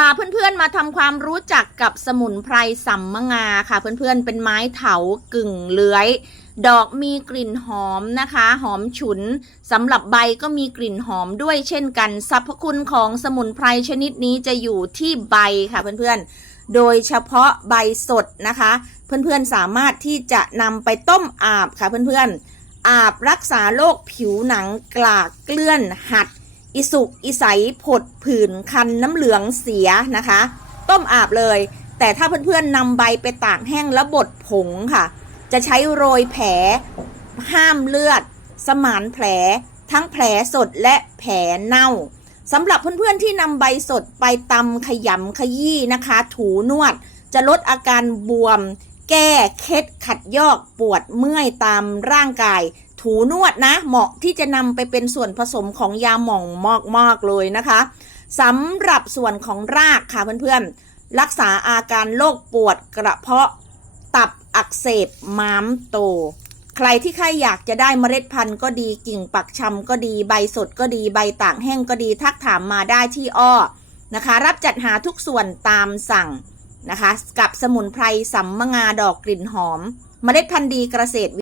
พาเพื่อนๆมาทำความรู้จักกับสมุนไพรสัมมงาค่ะ เพื่อนๆเป็นไม้เถากึ่งเลื้อย ดอกมีกลิ่นหอมนะคะ หอมฉุนสำหรับใบก็มีกลิ่นหอมด้วยเช่นกันสรรพคุณของสมุนไพรชนิดนี้จะอยู่ที่ใบค่ะเพื่อนๆ โดยเฉพาะใบสดนะคะ เพื่อนๆสามารถที่จะนำไปต้มอาบค่ะเพื่อนๆอาบรักษาโรคผิวหนังกลากเกลื่อนหัด อิสุกอิใสผดผื่นคันน้ำเหลืองเสียนะคะ ต้มอาบเลย แต่ถ้าเพื่อนๆนำใบไปตากแห้งแล้วบดผงค่ะ จะใช้โรยแผล ห้ามเลือด สมานแผล ทั้งแผลสดและแผลเน่าสำหรับเพื่อนๆที่นำใบสดไปตำขยำขยี้นะคะ ถูนวด จะลดอาการบวม แก้เคล็ดขัดยอกปวดเมื่อยตามร่างกาย ถูนวดนะ เหมาะที่จะนำไปเป็นส่วนผสมของยาหม่องมากๆเลยนะคะสำหรับส่วนของรากค่ะเพื่อนๆ รักษาอาการโรคปวดกระเพาะตับอักเสบม้ามโต ใครที่ใครอยากจะได้เมล็ดพันธุ์ก็ดีกิ่งปักชำก็ดีใบสดก็ดีใบต่างแห้งก็ดีทักถามมาได้ที่อ้อนะคะ รับจัดหาทุกส่วนตามสั่งนะคะ กับสมุนไพรสัมมงาดอกกลิ่นหอม เมล็ดพันธุ์ดีเกษตร